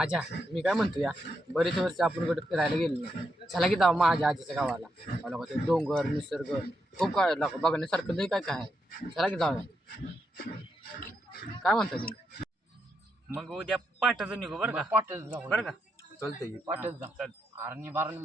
आजा मी काय म्हणतो या बरेच वर्ष आपण कुठे फिरायला गेलो नाही. चला की जाऊ माझ्या आजीच्या गावाला. मला ते डोंगर निसर्ग खूप काय बघण्यासारखं लई काय काय आहे. चला की जाऊया. काय म्हणता तुम्ही? मग उद्या पाठच निघू बरं का? पाठच जाऊ बरं का? चालतंय पाठच जाऊ. चल. आरणी बारणी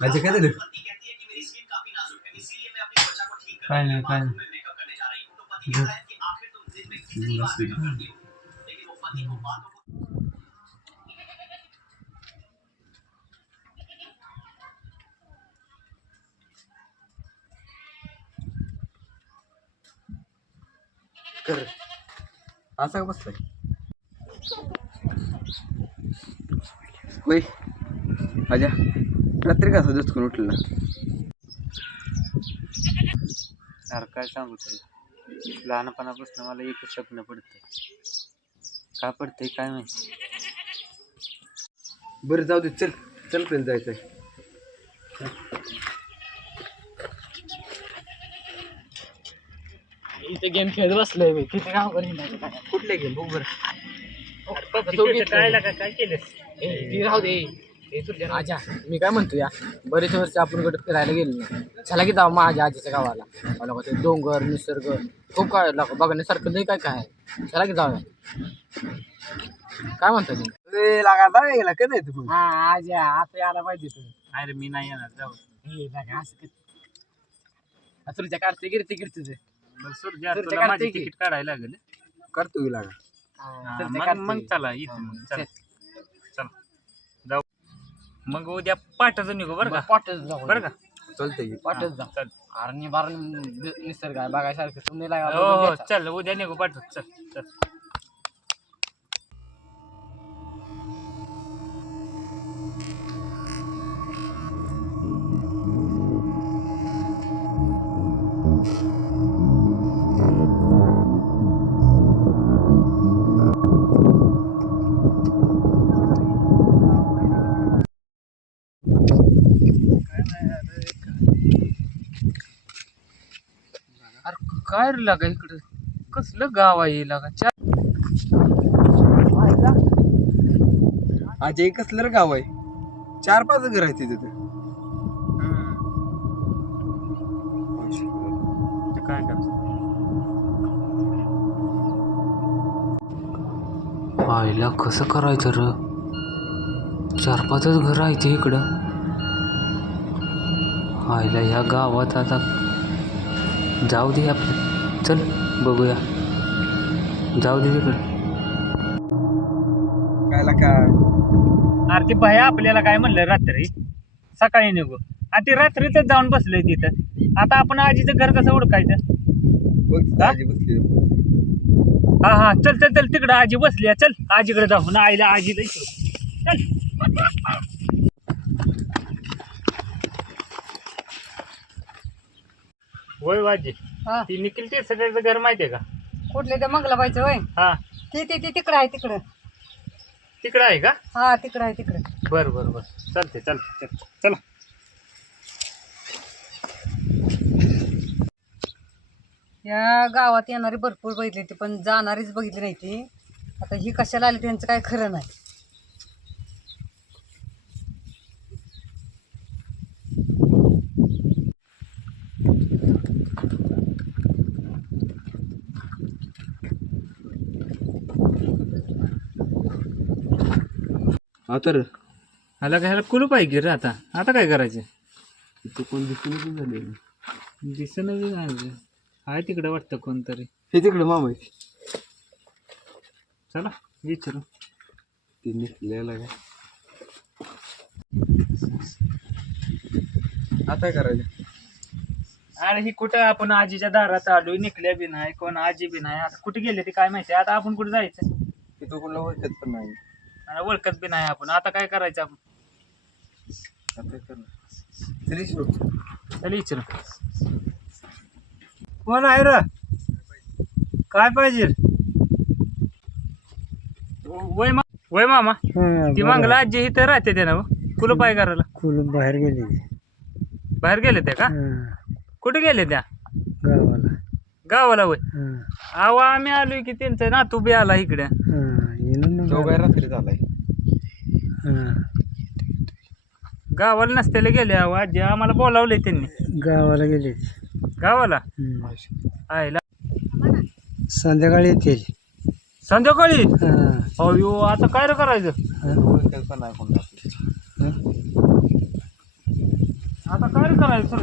माझे काय झालं? काय नाही काय नाही. कर असा का बसलाय? होय आजा रात्री कसा झोपून उठला? अरे काय सांगू तुला, लहानपणापासून मला एकच स्वप्न पडतंय. का पडतंय काय माहिती. बरं जाऊ दे, चल चल पर्यंत जायचंय. इथे गेम खेळत बसलोय मी. किती गाव करीन कुठले गेम बघ बरं. काय केलं? राहू दे. आजा मी काय म्हणतो या बरेच वर्ष आपण कुठे फिरायला गेलो नाही. चला की जाऊ माझ्या आजीच्या गावाला. मला ते डोंगर निसर्ग खूप काय बघण्यासारखं लई काय काय आहे. चला की जाऊया. काय म्हणता तुम्ही? लागा जाऊ गेला कधी येतो तू? हा आजा आता यायला पाहिजे तुम्ही. अरे मी नाही येणार, जाऊ. असं तुझ्या काढते गिरते गिरते तुला माझी तिकीट काढायला लागेल. करतो की लागा. मग चला इथे मग चल चल जाऊ. मग उद्या पाठच निघू बरं का? पाठच जाऊ बरं का? चालतंय की. पाठच जाऊ. चल. आरणी बारणी निसर्ग आहे बघायसारखं. तुम्ही हो चल उद्या निघू पाठच. चल चल. अरे काय रे लागा इकडं कसलं गाव आहे लागा. आजा एक कसलं रे गाव आहे? 4-5 घर आहेत तिथे. काय करायचं? आईला कसं करायचं र? 4-5च घर आहे ते इकडं. आईला ह्या गावात आता जाऊ दे आपलं. चल बघूया. जाऊ दे तिकडं. कायला काय? अरे ती भया आपल्याला काय म्हणलं रात्री सकाळी निघू, आणि ती रात्रीच जाऊन बसलंय तिथं. आता आपण आजीचं घर कसं ओळखायचं? बघ तिथं आजी बसली. हा हा चल चल चल तिकडं आजी बसली आहे. चल आजीकडे जाऊ ना. आईला आजीला इकडं चल. होय वाजी. ती निखिल ते सगळ्याचं घर माहितीये का? कुठले ते मंगलाबाईचं होय. हा ते तिकडं आहे तिकडं. तिकडं आहे का? हा तिकडे आहे तिकडे. बर बर बर चालते चालते चला. या गावात येणारी भरपूर बघितली ती, पण जाणारीच बघितली नाही ती. आता ही कशाला आली त्यांचं काय खरं नाही. हा तर ह्याला काय ह्याला कुलूप आहे की रे आता काय करायचं? इथं कोण दिसून झाले दिसणं आहे तिकडे वाटतं कोणतरी. हे तिकडे मामा आहे. चला विचारू. ते निघलेला काय आता काय करायचं? अरे ही कुठं आपण आजीच्या दारात आलोय, निकल्या बी नाही, कोण आजी बी नाही. आता कुठे गेले ते काय माहिती. आता आपण कुठे जायचं? तिथं कोणाला ओळखत पण नाही. आणि ओळखत बी नाही आपण. आता काय करायचं आपण? आता काय करणार? चल विचारू. चला विचारू. कोण आहे र? काय पाहिजे? वय मामा ती मंगला आजी इथं राहते ते ना कुलूप आहे घराला. कुलूप बाहेर गेले बाहेर गेले त्या का? कुठे गेले त्या? गावाला. गावाला वय. अहो आम्ही आलोय की त्यांचं नातू बी आला इकडे. तो काय रात्री झालाय. गावाला नसतेले गेले. अहो आजी आम्हाला बोलावले त्यांनी. गावाला गेले. गावाला आयला संध्याकाळी येतील. संध्याकाळी? अयो आता काय रे करायचं? ओळखत पण नाही कोणाला. आता काय रे करायचं? सर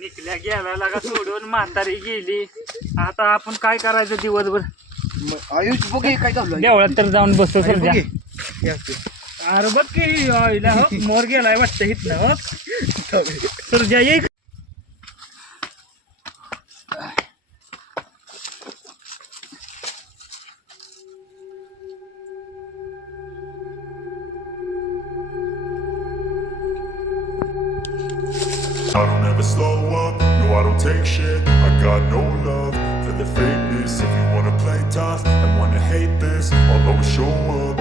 निकल्या गेला लागा सोडून म्हातारी गेली. आता आपण काय करायचं दिवसभर? आयुष बघ काय झालं. देवळात तर जाऊन बसतो सध्या. हे असते. अरे बघ की आईला हो मोर गेलाय वाटतं इथनं. हो सुरजा ये. I don't ever slow up, no I don't take shit. I got no love for the fakeness. If you wanna play tough and wanna hate this, I'll always show up.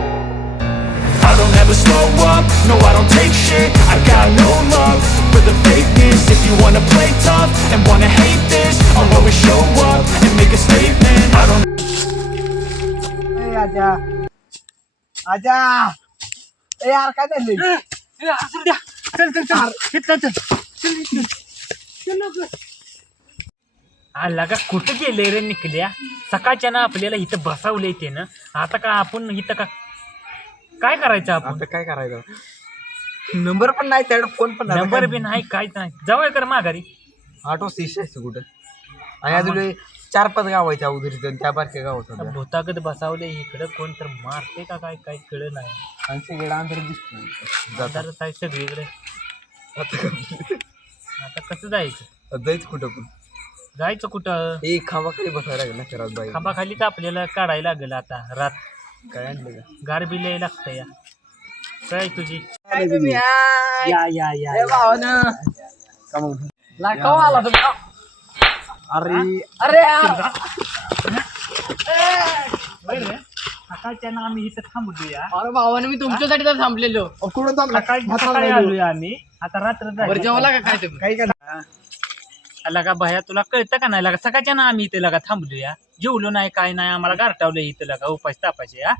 I don't ever slow up, no I don't take shit. I got no love for the fakeness. If you wanna play tough and wanna hate this, I'll always show up and make a statement. I don't आजा आजा ए यार काय झालं? चल चल चल इथं चल आला का? कुठं गेले रे निकल्या? सकाळच्या ना आपल्याला इथं बसवलंय ते ना. आता का आपण इथं का काय करायचं? आपण आता काय करायचं? नंबर पण नाही त्याकडे, फोन पण नंबर बी नाही, काय नाही. जाऊया कर माघारी. ऑटो स्टेशन कुठं? आणि अजून 4-5 गावाच्या अगोदर त्या बारक्या गावात भूतागत बसावले इकडं. कोण तर मारते का काय काय कळ नाही. आणि सगळं अंतर दिसत आहे सगळीकडे. आता कसं जायचं? जायचं कुठं पण. जायचं कुठं? हे खांबाखाली बसायला लागेल ना घरात बाई. खांबाखालीच आपल्याला काढायला लागेल आता. रात काय आणलं का? गार बी लय लागतं या. काय तुझी? या या या आला तुम्ही? अरे अरे यार. सकाळच्या ना आम्ही इथं थांबलोया. अरे भावाने मी तुमच्यासाठी तर थांबलेलो. कुठं थांबला? सकाळी आलोय आम्ही. आता रात्र बरं जेवला का काय तुम्ही? काही का लगा भया तुला कळतं का नाही? लगा सकाळच्या ना आम्ही इथे लगा थांबलोया. जेवलो नाही काय नाही. आम्हाला गारटावलं इथं लगा उपास तापायचे. या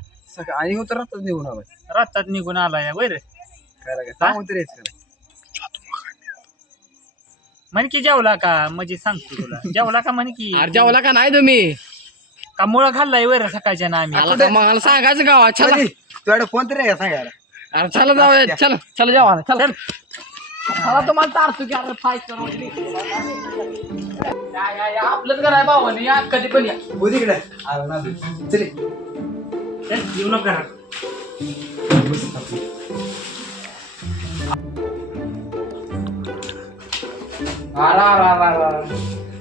आणि होतं राहतच निघून आला. रातात निघून आलाय बर. काय लागाय सांगू तरी म्हण की जेवला का? म्हणजे सांगतो तुला जेवला का म्हण की. अरे जेवला का नाही तुम्ही? का मुळं खाल्लाय वर सकाळच्या ना आम्ही. मला मला सांगायचं गावात. चला तुझ्याकडे फोन तरी आहे का सांगायला? अरे चला जाऊया. चला चला जेवा. चल मला तुम्हाला तारतो की. अरे फाय करू या आपलंच घर आहे भावाने. या कधी पण या. हो तिकडे आला ना चले. येऊ नका.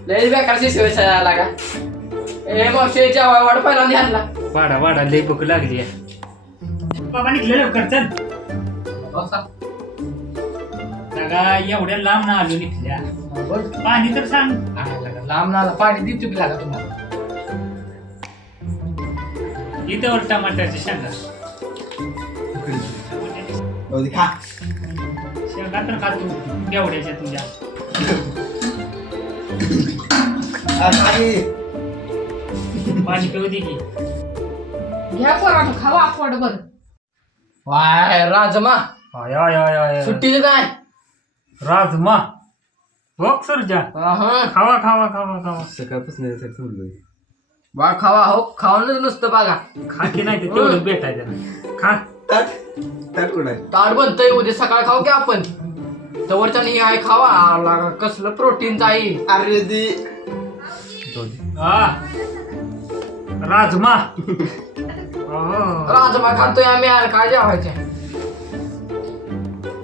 लय बेकारची शिवाय आला का? ए मावशी जेवा वाढ पहिला नाही आणला. वाडा वाडा लय भूक लागली. बाबा निघले लवकर चल. बसा. सगळा एवढ्या लांब ना आलो निघल्या बघ पाणी तर सांग लांब नाला पाणी देतो की लागा तुम्हाला. इथे टमाट्याच्या शेंगा जाऊ दे, खा. शेंगा तर खातो एवढ्याच्या तुझ्या आणि पाणी पिऊ दे की घ्या पोरांनो, खावा पोटभर. Y rajma I I I I सुट्टीचं काय राजमा बघ सुरजा हा खावा खावा खावा खावा सकाळपासून यासाठी सोडलोय. बा खावा हो खाऊनच नुसतं बघा. खा की नाही ते तेवढं भेटायचं ना खा ताट ताट कुठं आहे? ताट बनतंय उद्या सकाळ खाऊ की आपण तवरच्या हे आहे खावा लागा, कसलं प्रोटीनचं आहे. अरे दी हा राजमा अहो. राजमा खातोय आम्ही यार काय जेवायचे.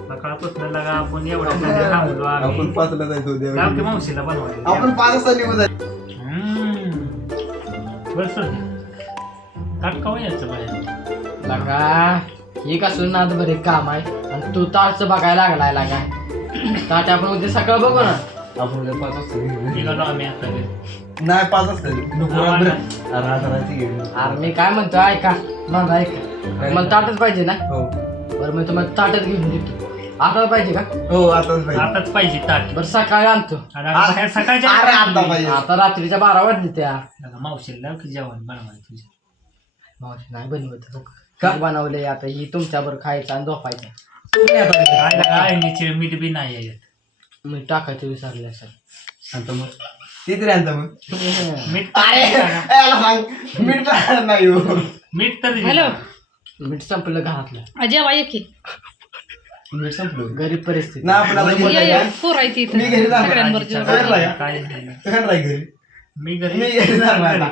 सकाळपासून लागा आपण एवढ्या थांबलो आपण आम्ही 5ला जायचो उद्या. जाऊ की मावशीला बनवायला आपण 5 वाजता निघू जायचं. बरं सर ताट कवा यायचं बाहेर लागा हे कसलं नाद बरे काम आहे आणि तू ताटचं बघायला लागलाय लागा. ताट आपण उद्या सकाळ बघू ना. आपण उद्या 5 वाजता निघू. निघालो आम्ही आता घरी. नाही 5 वाजता नको हा, बरं. रात्री घेऊन. अरे मी काय म्हणतो ऐका माझं ऐका मला ताटच पाहिजे ना. हो बरं मी तुम्हाला ताटच घेऊन देतो. आता पाहिजे का हो आताच पाहिजे. आताच पाहिजे ताट बरं सकाळी आणतो. आणि आता बाहेर सकाळच्या अरे आता पाहिजे. आता रात्रीच्या 12 वाजले त्या आता मावशीला की जेवण बनवायचं तुझ्या मावशी नाही बनवत हो. का बनवले आता ही तुमच्यावर खायचं आणि झोपायचं. काय काय मीठ मीठ बी नाही याच्यात मी टाकायचं विसरले असेल. आणतो मग किती आणतो मग मीठ अरे याला सांग मीठ टाकणार नाही हो. मीठ तर हॅलो मीठ संपलं घरातलं. अजय बाई की मीठ संपलं. गरीब परिस्थिती. ना आपण आता घरी जाऊया. पोरायची मी घरी जाणार. सगळ्यांवर घरी जाऊया. काय नाही. तू घरी जाय घरी. मी मी घरी जाणार आता.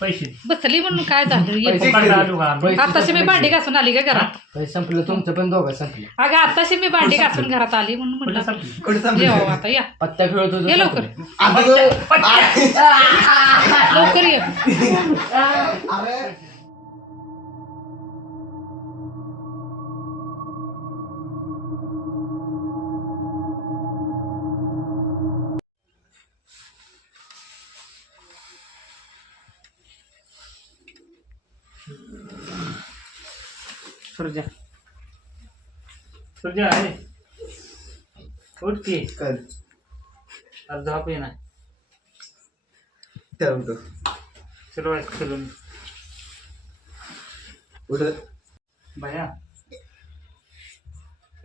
पैसे बसली म्हणून काय झालं ये. पैसे पकडा आलो का आम्ही? आताशी मी भांडी घासून आली का घरात. पैसे संपलं तुमचं पण दोघं संपलं. अगं आताशी मी भांडी घासून घरात आली म्हणून कुठं म्हटलं संपली? कुठे संपलं? जेवा आता या पत्त्या खेळत होतो ये लवकर आता तो लवकर ये. अरे सुरजा सुरजा आहे उठ की कर आज झोप ये ना ठरवतो. सुरुवात करून उठ भया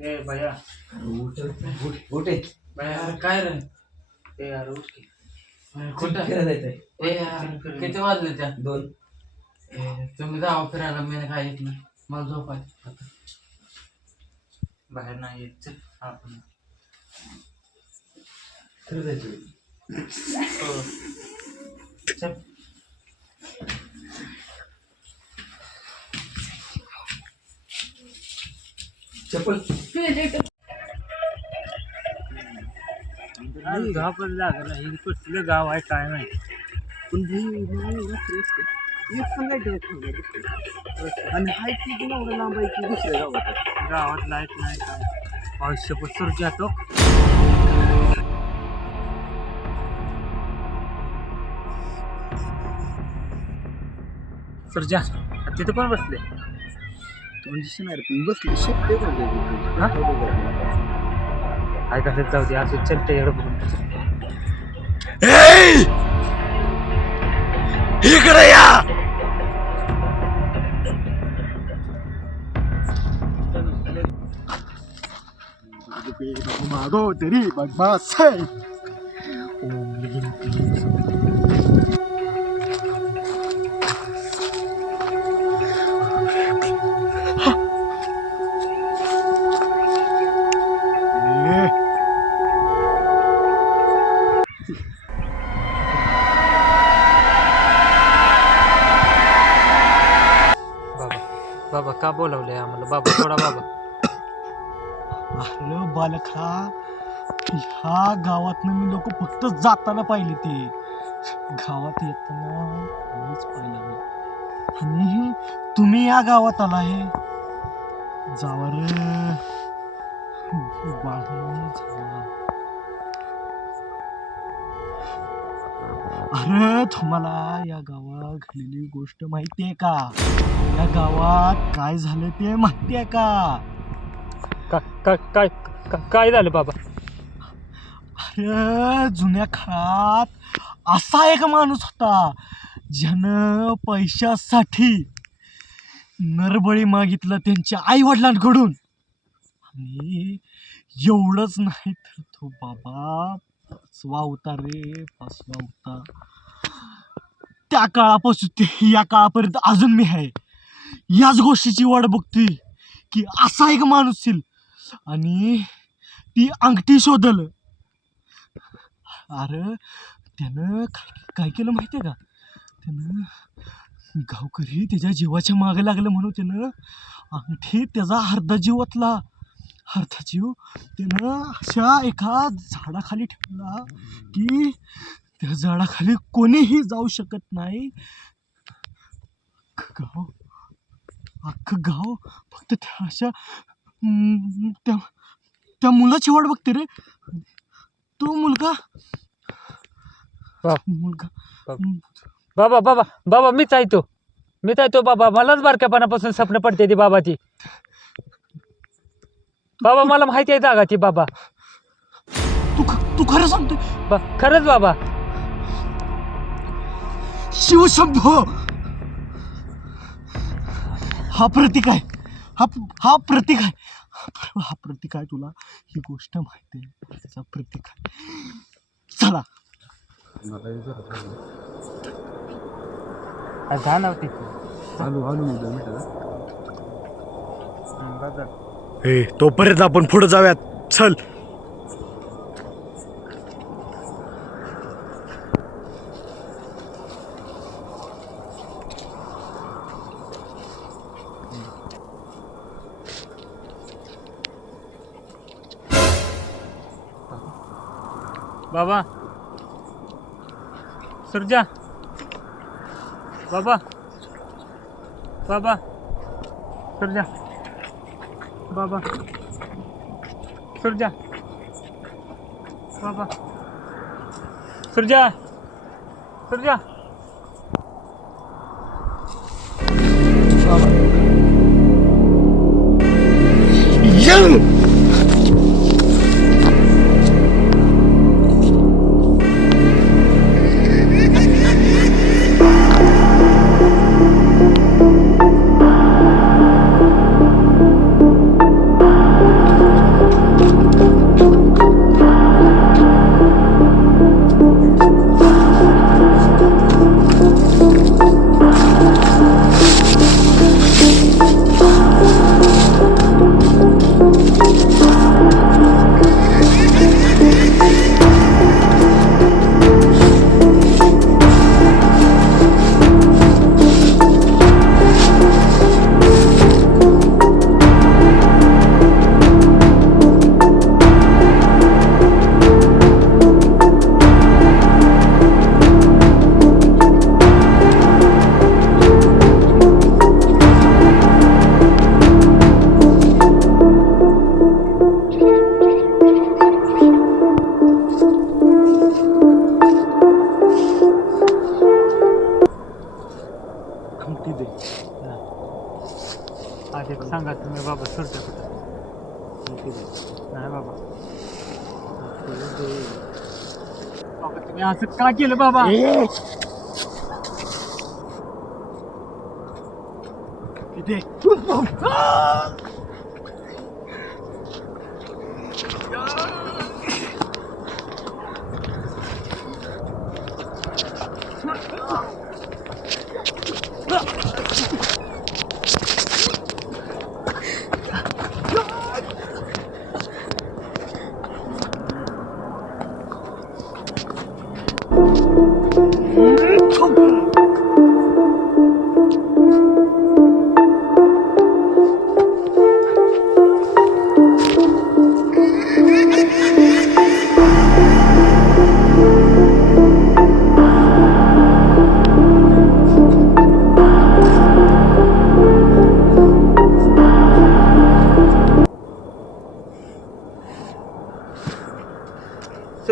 ए भया उठ उठ उठ. भया यार काय रे ए यार उठ की कुठं फिरायला जायचंय. ए यार किती वाजले त्या 2. तुम्ही जावा फिरायला मी काय येत नाही मला झोपाय. बाहेर नाही येत चल आपण फिरायला जायचंय. हो. चल चप्पल झोपच लागला हे कुठलं गाव आहे काय माहिती आणि हाय किती एवढं लांब आहे की दुसऱ्या गावात. गावात लाईट नाही काय आयुष्य पसर जातो सरजा तिथे पण बसले बसली शकते काय कसं जाऊ दे असं चलते एवढं बघून इकडे या. मागो तेरी बदमाश है. बाबा बाबा का बोलावलंय आम्हाला बाबा थोडा बाबा अरे बालका ह्या गावातनं मी लोक फक्त जाताना पाहिले ते गावात येताना मीच पाहिलं आणि तुम्ही या गावात आलाय जावर बाळांनी झाला. अरे तुम्हाला या गावात घडलेली गोष्ट माहितीये का? या गावात काय झालं ते माहितीये का? काय झालं बाबा? अरे जुन्या काळात असा एक माणूस होता ज्यानं पैशासाठी नरबळी मागितलं त्यांच्या आई वडिलांकडून. आणि एवढंच नाही तर तो बाबा पाचवा होता रे, पाचवा होता. त्या काळापासून ते या काळापर्यंत अजून मी आहे याच गोष्टीची वाट बघतोय की असा एक माणूस येईल आणि ती अंगठी शोधल. अरे त्यानं काय केलं माहिती आहे का? त्यानं गावकरी त्याच्या जीवाच्या मागे लागलं म्हणून त्यानं अंगठी त्याचा अर्धा जीव ओतला. अर्धा जीव त्यानं अशा एका झाडाखाली ठेवला की त्या झाडाखाली कोणीही जाऊ शकत नाही. अख्खं गाव फक्त त्या अशा त्या मुलाची वाट बघते रे. तो मुलगा बाबा बाबा बाबा मीच आहे तो बाबा. मलाच बारक्यापणापासून स्वप्न पडते ती बाबाची. बाबा मला माहिती आहे जागा ती बाबा. तू खरं सांगतोय? खरंच बाबा. शिवशंभो हा प्रतीक आहे. हा प्रतीक आहे. हा प्रतीक आहे. तुला ही गोष्ट माहिती आहे? त्याचा प्रतीक आहे. चला तोपर्यंत आपण पुढे जाऊयात. चल. बाबा सुरजा. बाबा बाबा सुरजा. बाबा सुरजा. बाबा सुरजा. सुरजा. आधी सांगा तुम्ही बाबा सुरजा कुठं? नाही बाबा. बाबा तुम्ही असं का केलं बाबा? किती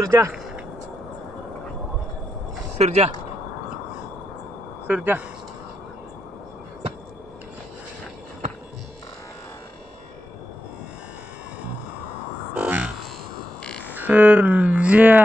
सुरजा सुरजा सुरजा सुरजा